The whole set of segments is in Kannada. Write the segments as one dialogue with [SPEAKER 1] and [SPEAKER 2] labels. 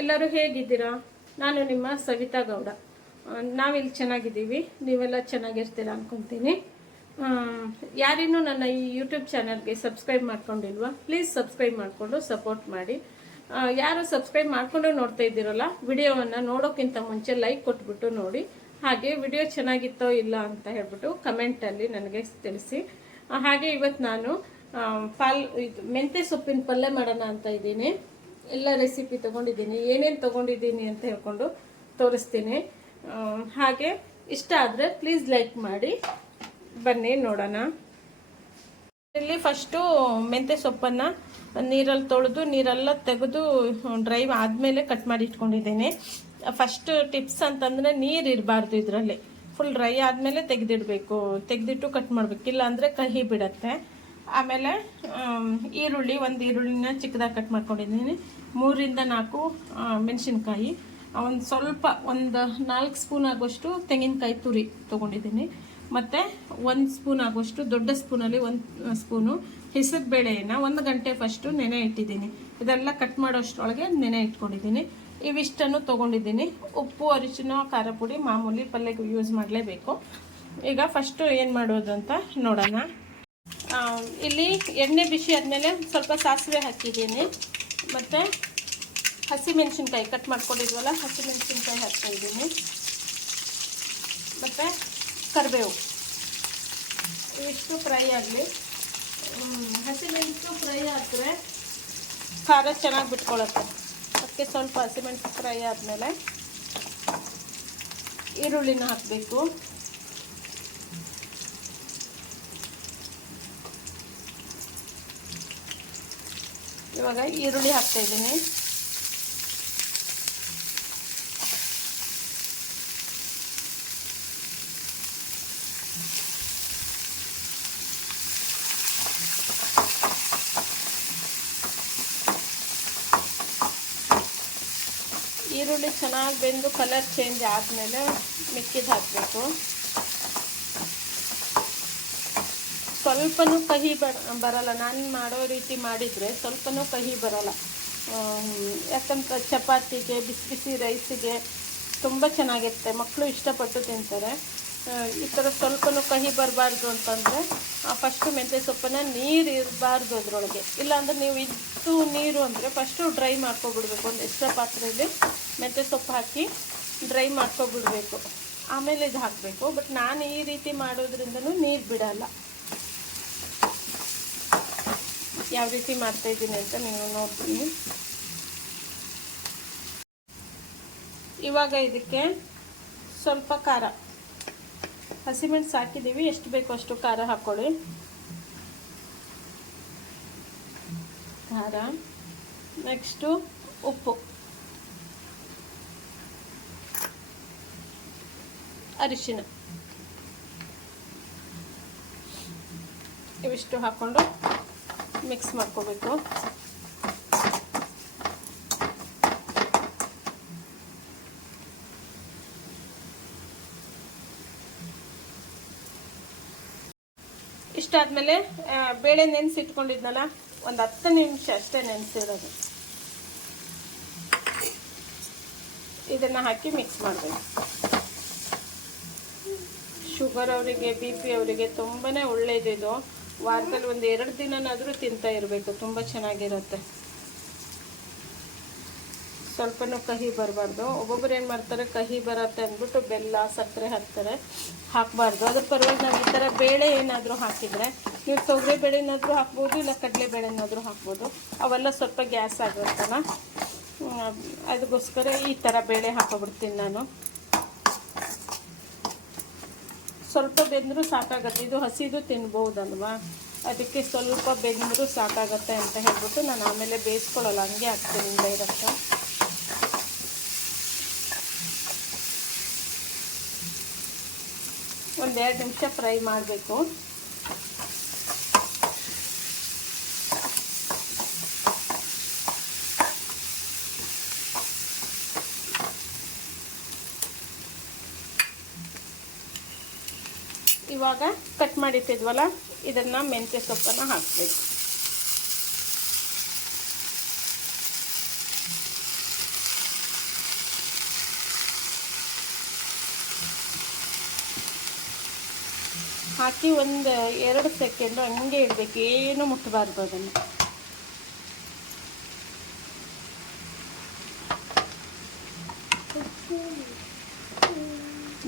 [SPEAKER 1] ಎಲ್ಲರೂ ಹೇಗಿದ್ದೀರಾ? ನಾನು ನಿಮ್ಮ ಸವಿತಾ ಗೌಡ. ನಾವಿಲ್ಲಿ ಚೆನ್ನಾಗಿದ್ದೀವಿ. ನೀವೆಲ್ಲ ಚೆನ್ನಾಗಿರ್ತೀರ ಅನ್ಕೊತೀನಿ. ಆ, ಯಾರಿನ್ನೂ ನನ್ನ ಈ ಯೂಟ್ಯೂಬ್ ಚಾನಲ್ಗೆ ಸಬ್ಸ್ಕ್ರೈಬ್ ಮಾಡ್ಕೊಂಡಿಲ್ವಾ? ಪ್ಲೀಸ್ ಸಬ್ಸ್ಕ್ರೈಬ್ ಮಾಡಿಕೊಂಡು ಸಪೋರ್ಟ್ ಮಾಡಿ. ಯಾರು ಸಬ್ಸ್ಕ್ರೈಬ್ ಮಾಡಿಕೊಂಡು ನೋಡ್ತಾ ಇದ್ದೀರಲ್ಲ ವಿಡಿಯೋವನ್ನು ನೋಡೋಕ್ಕಿಂತ ಮುಂಚೆ ಲೈಕ್ ಕೊಟ್ಬಿಟ್ಟು ನೋಡಿ. ಹಾಗೆ ವಿಡಿಯೋ ಚೆನ್ನಾಗಿತ್ತೋ ಇಲ್ಲ ಅಂತ ಹೇಳ್ಬಿಟ್ಟು ಕಮೆಂಟಲ್ಲಿ ನನಗೆ ತಿಳಿಸಿ. ಹಾಗೆ ಇವತ್ತು ನಾನು ಪಾಲ್ ಇದು ಮೆಂತ್ಯ ಸೊಪ್ಪಿನ ಪಲ್ಯ ಮಾಡೋಣ ಅಂತ ಇದ್ದೀನಿ. ಎಲ್ಲ ರೆಸಿಪಿ ತೊಗೊಂಡಿದ್ದೀನಿ. ಏನೇನು ತೊಗೊಂಡಿದ್ದೀನಿ ಅಂತ ಹೇಳ್ಕೊಂಡು ತೋರಿಸ್ತೀನಿ. ಹಾಗೆ ಇಷ್ಟ ಆದರೆ ಪ್ಲೀಸ್ ಲೈಕ್ ಮಾಡಿ. ಬನ್ನಿ ನೋಡೋಣ. ಇಲ್ಲಿ ಫಸ್ಟು ಮೆಂತ್ಯ ಸೊಪ್ಪನ್ನು ನೀರಲ್ಲಿ ತೊಳೆದು ನೀರೆಲ್ಲ ತೆಗೆದು ಡ್ರೈ ಆದಮೇಲೆ ಕಟ್ ಮಾಡಿ ಇಟ್ಕೊಂಡಿದ್ದೀನಿ. ಫಸ್ಟ್ ಟಿಪ್ಸ್ ಅಂತಂದರೆ ನೀರು ಇರಬಾರ್ದು ಇದರಲ್ಲಿ. ಫುಲ್ ಡ್ರೈ ಆದಮೇಲೆ ತೆಗೆದಿಡಬೇಕು. ತೆಗೆದಿಟ್ಟು ಕಟ್ ಮಾಡಬೇಕು. ಇಲ್ಲ ಅಂದರೆ ಕಹಿ ಬಿಡತ್ತೆ. ಆಮೇಲೆ ಆಮ್, ಈರುಳ್ಳಿ ಒಂದು ಈರುಳ್ಳಿನ ಚಿಕ್ಕದಾಗಿ ಕಟ್ ಮಾಡ್ಕೊಂಡಿದ್ದೀನಿ. ಮೂರಿಂದ ನಾಲ್ಕು ಮೆಣಸಿನ್ಕಾಯಿ. ಒಂದು ಸ್ವಲ್ಪ, ಒಂದು ನಾಲ್ಕು ಸ್ಪೂನ್ ಆಗುವಷ್ಟು ತೆಂಗಿನಕಾಯಿ ತುರಿ ತೊಗೊಂಡಿದ್ದೀನಿ. ಮತ್ತು ಒಂದು ಸ್ಪೂನ್ ಆಗುವಷ್ಟು ದೊಡ್ಡ ಸ್ಪೂನಲ್ಲಿ ಒಂದು ಸ್ಪೂನು ಹೆಸರು ಬೇಳೆಯನ್ನು ಒಂದು ಗಂಟೆ ಫಸ್ಟು ನೆನೆ ಇಟ್ಟಿದ್ದೀನಿ. ಇದೆಲ್ಲ ಕಟ್ ಮಾಡೋಷ್ಟರೊಳಗೆ ನೆನೆ ಇಟ್ಕೊಂಡಿದ್ದೀನಿ. ಇವಿಷ್ಟನ್ನು ತೊಗೊಂಡಿದ್ದೀನಿ. ಉಪ್ಪು, ಅರಿಶಿನ, ಖಾರ ಪುಡಿ ಮಾಮೂಲಿ ಪಲ್ಯಕ್ಕೆ ಯೂಸ್ ಮಾಡಲೇಬೇಕು. ಈಗ ಫಸ್ಟು ಏನು ಮಾಡೋದು ಅಂತ ನೋಡೋಣ. ಇಲ್ಲಿ ಎಣ್ಣೆ ಬಿಸಿ ಆದಮೇಲೆ ಸ್ವಲ್ಪ ಸಾಸಿವೆ ಹಾಕಿದ್ದೀನಿ. ಮತ್ತು ಹಸಿಮೆಣಸಿನ್ಕಾಯಿ ಕಟ್ ಮಾಡ್ಕೊಂಡಿದ್ವಲ್ಲ ಹಸಿಮೆಣಸಿನ್ಕಾಯಿ ಹಾಕ್ತಾ ಇದ್ದೀನಿ. ಮತ್ತು ಕರಿಬೇವು. ಇವಿಷ್ಟು ಫ್ರೈ ಆಗಲಿ. ಹಸಿಮೆಣಸು ಫ್ರೈ ಆದರೆ ಖಾರ ಚೆನ್ನಾಗಿ ಬಿಟ್ಕೊಳತ್ತೆ. ಅದಕ್ಕೆ ಸ್ವಲ್ಪ ಹಸಿಮೆಣಸು ಫ್ರೈ ಆದಮೇಲೆ ಈರುಳ್ಳಿನ ಹಾಕಬೇಕು. ಇವಾಗ ಈರುಳ್ಳಿ ಹಾಕ್ತಾ ಇದ್ದೀನಿ ಈರುಳ್ಳಿ ಚೆನ್ನಾಗಿ ಬೆಂದು ಕಲರ್ ಚೇಂಜ್ ಆದಮೇಲೆ ಮಿಕ್ಕಿದ್ದು ಹಾಕಬೇಕು. ಸ್ವಲ್ಪನೂ ಕಹಿ ಬರ, ಬರಲ್ಲ. ನಾನು ಮಾಡೋ ರೀತಿ ಮಾಡಿದರೆ ಸ್ವಲ್ಪನೂ ಕಹಿ ಬರಲ್ಲ. ಯಾಕಂದ್ರೆ ಚಪಾತಿಗೆ, ಬಿಸಿ ಬಿಸಿ ರೈಸಿಗೆ ತುಂಬ ಚೆನ್ನಾಗಿರುತ್ತೆ. ಮಕ್ಕಳು ಇಷ್ಟಪಟ್ಟು ತಿಂತಾರೆ. ಈ ಥರ ಸ್ವಲ್ಪನೂ ಕಹಿ ಬರಬಾರ್ದು ಅಂತಂದರೆ ಫಸ್ಟು ಮೆಂತ್ಯ ಸೊಪ್ಪನ್ನು ನೀರು ಇರಬಾರ್ದು ಅದರೊಳಗೆ. ಇಲ್ಲಾಂದ್ರೆ ನೀವು ಇದ್ದು ನೀರು ಅಂದರೆ ಫಸ್ಟು ಡ್ರೈ ಮಾಡ್ಕೊಬಿಡ್ಬೇಕು. ಒಂದು ಎಕ್ಸ್ಟ್ರಾ ಪಾತ್ರೆಯಲ್ಲಿ ಮೆಂತ್ಯ ಸೊಪ್ಪು ಹಾಕಿ ಡ್ರೈ ಮಾಡ್ಕೊಬಿಡ್ಬೇಕು. ಆಮೇಲೆ ಇದು ಹಾಕಬೇಕು. ಬಟ್ ನಾನು ಈ ರೀತಿ ಮಾಡೋದ್ರಿಂದನೂ ನೀರು ಬಿಡಲ್ಲ. ಯಾವ ರೀತಿ ಮಾಡ್ತಾ ಇದ್ದೀನಿ ಅಂತ ನೀವು ನೋಡ್ತೀನಿ. ಇವಾಗ ಇದಕ್ಕೆ ಸ್ವಲ್ಪ ಖಾರ. ಹಸಿಮೆಣಸು ಹಾಕಿದ್ದೀವಿ. ಎಷ್ಟು ಬೇಕೋ ಅಷ್ಟು ಖಾರ ಹಾಕ್ಕೊಳ್ಳಿ ಖಾರ. ನೆಕ್ಸ್ಟು ಉಪ್ಪು. ಅರಿಶಿನ. ಇವಿಷ್ಟು ಹಾಕ್ಕೊಂಡು ಮಿಕ್ಸ್ ಮಾಡ್ಕೋಬೇಕು. ಇಷ್ಟಾದ್ಮೇಲೆ ಬೇಳೆ ನೆನೆಸಿಟ್ಕೊಂಡಿದ್ನಲ್ಲ, ಒಂದು ಹತ್ತು ನಿಮಿಷ ಅಷ್ಟೇ ನೆನೆಸಿರೋದು ಇದನ್ನ ಹಾಕಿ ಮಿಕ್ಸ್ ಮಾಡಬೇಕು. ಶುಗರ್ ಅವರಿಗೆ, ಬಿ ಪಿ ಅವರಿಗೆ ತುಂಬಾ ಇದು ವಾರದಲ್ಲಿ ಒಂದು ಎರಡು ದಿನನಾದರೂ ತಿಂತಾ ಇರಬೇಕು, ತುಂಬ ಚೆನ್ನಾಗಿರುತ್ತೆ. ಸ್ವಲ್ಪನೂ ಕಹಿ ಬರಬಾರ್ದು. ಒಬ್ಬೊಬ್ಬರು ಏನು ಮಾಡ್ತಾರೆ, ಕಹಿ ಬರತ್ತೆ ಅಂದ್ಬಿಟ್ಟು ಬೆಲ್ಲ, ಸಕ್ಕರೆ ಹಾಕ್ತಾರೆ, ಹಾಕಬಾರ್ದು. ಅದ್ರ ಪರವಾಗಿ ನಾವು ಈ ಥರ ಬೇಳೆ ಏನಾದರೂ ಹಾಕಿದರೆ, ನೀವು ತೊಗರಿ ಬೇಳೆನಾದರೂ ಹಾಕ್ಬೋದು, ಇಲ್ಲ ಕಡಲೆ ಬೇಳೆನಾದರೂ ಹಾಕ್ಬೋದು. ಅವೆಲ್ಲ ಸ್ವಲ್ಪ ಗ್ಯಾಸ್ ಆಗಿರುತ್ತಲ್ಲ ಅದಕ್ಕೋಸ್ಕರ ಈ ಥರ ಬೇಳೆ ಹಾಕೋಬಿಡ್ತೀನಿ ನಾನು. ಸ್ವಲ್ಪ ಬೆಂದರೂ ಸಾಕಾಗತ್ತೆ. ಇದು ಹಸಿದು ತಿನ್ಬೋದಲ್ವಾ? ಅದಕ್ಕೆ ಸ್ವಲ್ಪ ಬೆಂದರೂ ಸಾಕಾಗತ್ತೆ ಅಂತ ಹೇಳ್ಬಿಟ್ಟು ನಾನು ಆಮೇಲೆ ಬೇಯಿಸ್ಕೊಳ್ಳಲ್ಲ. ಹಂಗೆ ಹಾಕ್ತೀನಿ ಡೈರೆಕ್ಟ್ ಒಂದೆರಡು ನಿಮಿಷ ಫ್ರೈ ಮಾಡಬೇಕು. ಇವಾಗ ಕಟ್ ಮಾಡಿಟ್ಟಿದ್ವಲ್ಲ, ಇದನ್ನು ಮೆಂತ್ಯ ಸೊಪ್ಪನ್ನ ಹಾಕಬೇಕು. ಹಾಕಿ ಒಂದು ಎರಡು ಸೆಕೆಂಡು ಹಂಗೆ ಇಡಬೇಕು, ಏನು ಮುಟ್ಟಬಾರ್ದು ಅದನ್ನು.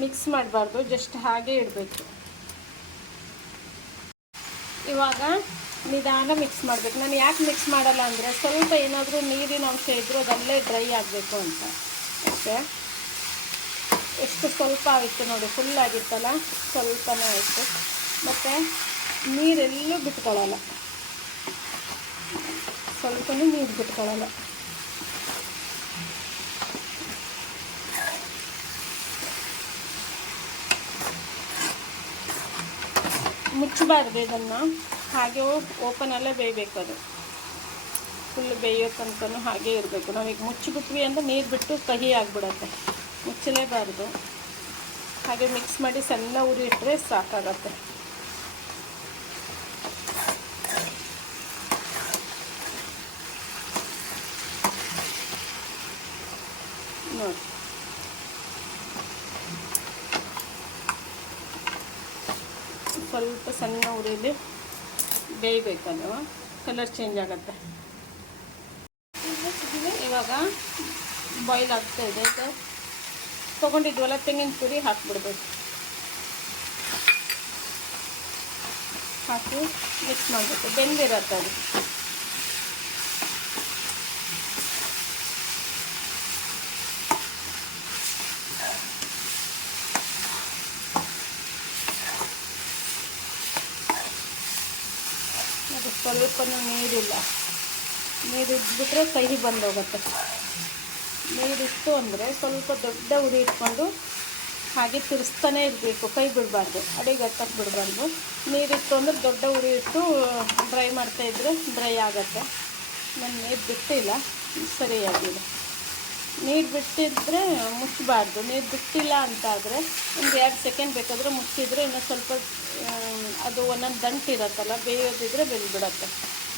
[SPEAKER 1] ಮಿಕ್ಸ್ ಮಾಡಬಾರ್ದು ಜಸ್ಟ್ ಹಾಗೆ ಇಡಬೇಕು. ಇವಾಗ ನಿಧಾನ ಮಿಕ್ಸ್ ಮಾಡಬೇಕು. ನಾನು ಯಾಕೆ ಮಿಕ್ಸ್ ಮಾಡಲ್ಲ ಅಂದರೆ ಸ್ವಲ್ಪ ಏನಾದರೂ ನೀರಿನ ಅಂಶ ಇದ್ದರೂ ಅದಲ್ಲೇ ಡ್ರೈ ಆಗಬೇಕು ಅಂತ. ಓಕೆ ಎಷ್ಟು ಸ್ವಲ್ಪ ಆಯಿತು ನೋಡಿ ಫುಲ್ ಆಗಿತ್ತಲ್ಲ? ಸ್ವಲ್ಪನೇ ಆಯಿತು. ಮತ್ತು ನೀರೆಲ್ಲೂ ಬಿಟ್ಕೊಳ್ಳಲ್ಲ ಸ್ವಲ್ಪನೂ ನೀರು ಬಿಟ್ಕೊಳ್ಳಲ್ಲ ಮುಚ್ಚಬಾರ್ದು ಇದನ್ನು. ಹಾಗೆ ಓಪನಲ್ಲೇ ಬೇಯಬೇಕು ಅದು. ಫುಲ್ ಬೇಯೋ ತನಕನೂ ಹಾಗೆ ಇರಬೇಕು. ನಾವೀಗ ಮುಚ್ಚಿಬಿಟ್ವಿ ಅಂದರೆ ನೀರು ಬಿಟ್ಟು ಕಹಿ ಆಗಿಬಿಡತ್ತೆ. ಮುಚ್ಚಲೇಬಾರ್ದು. ಹಾಗೆ ಮಿಕ್ಸ್ ಮಾಡಿ ಸಣ್ಣ ಉರಿ ಇಟ್ಟರೆ ಸಾಕಾಗತ್ತೆ. ನೋಡಿ. ಸ್ವಲ್ಪ ಸಣ್ಣ ಉರಿಯಲ್ಲಿ ಬೇಯಬೇಕದು ಕಲರ್ ಚೇಂಜ್ ಆಗುತ್ತೆ. ಇವಾಗ ಬಾಯ್ಲ್ ಆಗ್ತಾ ಇದೆ. ತೊಗೊಂಡಿದ್ವಲ್ಲ, ತೆಂಗಿನ ಪುಡಿ ಹಾಕ್ಬಿಡ್ಬೇಕು. ಹಾಕಿ ಮಿಕ್ಸ್ ಮಾಡಬೇಕು ಬೆಂದಿರತ್ತೆ ಅದು. ಸ್ವಲ್ಪನೂ ನೀರಿಲ್ಲ. ನೀರು ಇದ್ಬಿಟ್ರೆ ಕೈ ಬಂದೋಗುತ್ತೆ. ನೀರಿತ್ತು ಅಂದರೆ ಸ್ವಲ್ಪ ದೊಡ್ಡ ಉರಿ ಇಟ್ಕೊಂಡು ಹಾಗೆ ತಿರ್ಸ್ತಾನೆ ಇರಬೇಕು. ಕೈ ಬಿಡಬಾರ್ದು ಅಡಿಗೆ ಹತ್ತಕ್ಕೆ ಬಿಡಬಾರ್ದು. ನೀರಿತ್ತು ಅಂದರೆ ದೊಡ್ಡ ಉರಿ ಇಟ್ಟು ಡ್ರೈ ಮಾಡ್ತಾಯಿದ್ರೆ ಡ್ರೈ ಆಗುತ್ತೆ. ನಾನು ನೀರು ಬಿಟ್ಟಿಲ್ಲ, ಸರಿಯಾಗಿದೆ. ನೀರು ಬಿಟ್ಟಿದ್ರೆ ಮುಚ್ಚಬಾರ್ದು. ನೀರು ಬಿಟ್ಟಿಲ್ಲ ಅಂತಾದರೆ ಒಂದು ಎರಡು ಸೆಕೆಂಡ್ ಬೇಕಾದರೆ ಮುಚ್ಚಿದ್ರೆ ಇನ್ನೂ ಸ್ವಲ್ಪ ಅದು ಒಂದೊಂದು ದಂಟಿರತ್ತಲ್ಲ ಬೇಯೋದಿದ್ರೆ ಬೆಂದ್ಬಿಡತ್ತೆ.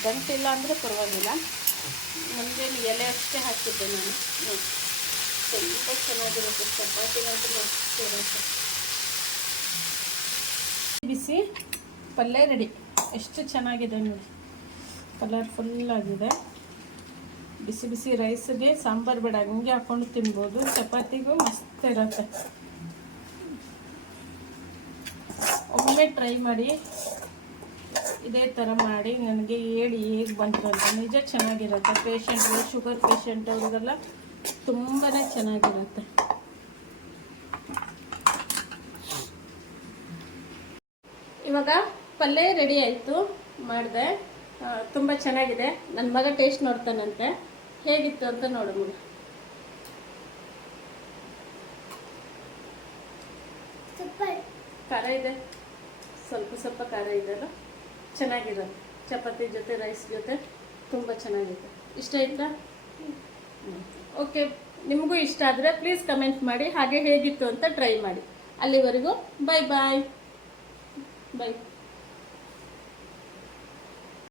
[SPEAKER 1] ದಂಟಿಲ್ಲ ಅಂದರೆ ಪರವಾಗಿಲ್ಲ. ನಮಗೇನು ಎಲೆ ಅಷ್ಟೇ ಹಾಕಿದ್ದೆ ನಾನು. ತುಂಬ ಚೆನ್ನಾಗಿರುತ್ತೆ. ಚಪಾತಿಗಂತೂ ಮಸ್ತಿರುತ್ತೆ ಬಿಸಿ, ಪಲ್ಯ ರೆಡಿ ಎಷ್ಟು ಚೆನ್ನಾಗಿದೆ ನೋಡಿ. ಕಲರ್ಫುಲ್ ಆಗಿದೆ. ಬಿಸಿ ಬಿಸಿ ರೈಸ್ಗೆ ಸಾಂಬಾರು ಬೇಡ, ಹಂಗೆ ಹಾಕೊಂಡು ತಿನ್ಬೋದು. ಚಪಾತಿಗೂ ಮಸ್ತ್ ಇರುತ್ತೆ. ಒಮ್ಮೆ ಟ್ರೈ ಮಾಡಿ, ಇದೇ ಥರ ಮಾಡಿ ನನಗೆ ಹೇಳಿ ಹೇಗೆ ಬಂತು ಅಂತ. ನಿಜ ಚೆನ್ನಾಗಿರುತ್ತೆ. ಪೇಷಂಟ್ಗಳು ಶುಗರ್ ಪೇಷಂಟ್ ಅವ್ರಿಗೆಲ್ಲ ತುಂಬಾ ಚೆನ್ನಾಗಿರುತ್ತೆ. ಇವಾಗ ಪಲ್ಯ ರೆಡಿ ಆಯಿತು, ಮಾಡಿದೆ. ತುಂಬ ಚೆನ್ನಾಗಿದೆ. ನನ್ನ ಮಗ ಟೇಸ್ಟ್ ನೋಡ್ತಾನಂತೆ. ಹೇಗಿತ್ತು ಅಂತ ನೋಡು ಮಗ. ಖಾರ ಇದೆ. ಸ್ವಲ್ಪ ಸ್ವಲ್ಪ ಖಾರ ಇದೆಲ್ಲ ಚೆನ್ನಾಗಿರುತ್ತೆ ಚಪಾತಿ ಜೊತೆ ರೈಸ್ ಜೊತೆ ತುಂಬ ಚೆನ್ನಾಗಿದೆ. ಇಷ್ಟ ಆಯ್ತಾ? ಓಕೆ. ನಿಮಗೂ ಇಷ್ಟ ಆದರೆ ಪ್ಲೀಸ್ ಕಮೆಂಟ್ ಮಾಡಿ. ಹಾಗೆ ಹೇಗಿತ್ತು ಅಂತ ಟ್ರೈ ಮಾಡಿ. ಅಲ್ಲಿವರೆಗೂ ಬಾಯ್ ಬಾಯ್ ಬಾಯ್